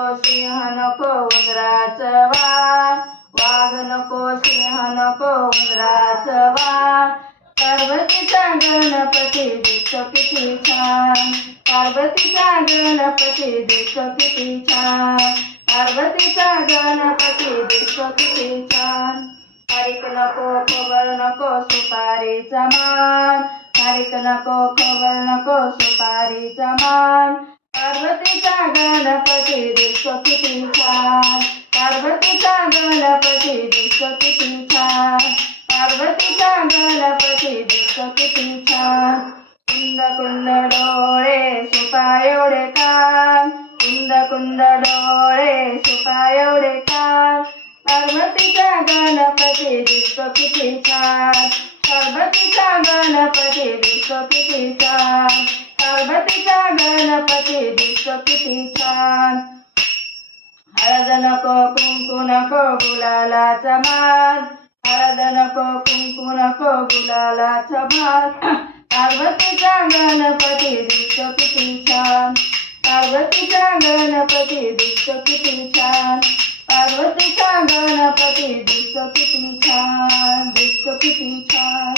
सिंह नको उंदराचं वाण, वाघ नको सिंह नको उंदराचं वाण. पार्वतीचा गणपती दिसतो किती छान, पार्वतीचा गणपती दिसतो किती छान, पार्वतीचा गणपती दिसतो किती छान. खारीक नको खोबर नको सुपारीचा मान, खारीक नको खोबर नको सुपारीचा मान. पार्वतीचा गणपती दिसतो किती छान, पार्वतीचा गणपती दिसतो किती छान, पार्वतीचा गणपती दिसतो किती छान. कुंद कुंद डोळे सुपा एवढे कान, कुंद कुंद डोळे सुपा एवढे कान. पार्वतीचा गणपती दिसतो किती छान, पार्वतीचा गणपती दिसतो किती छान, पार्वतीचा गणपती दिसतो किती छान. हळद नको कुंकू नको गुलालाचा मान, हळद नको कुंकू नको गुलालाचा मान. पार्वतीचा गणपती दिसतो किती छान, पार्वतीचा गणपती दिसतो किती छान, पार्वतीचा गणपती दिसतो किती छान, दिसतो किती छान.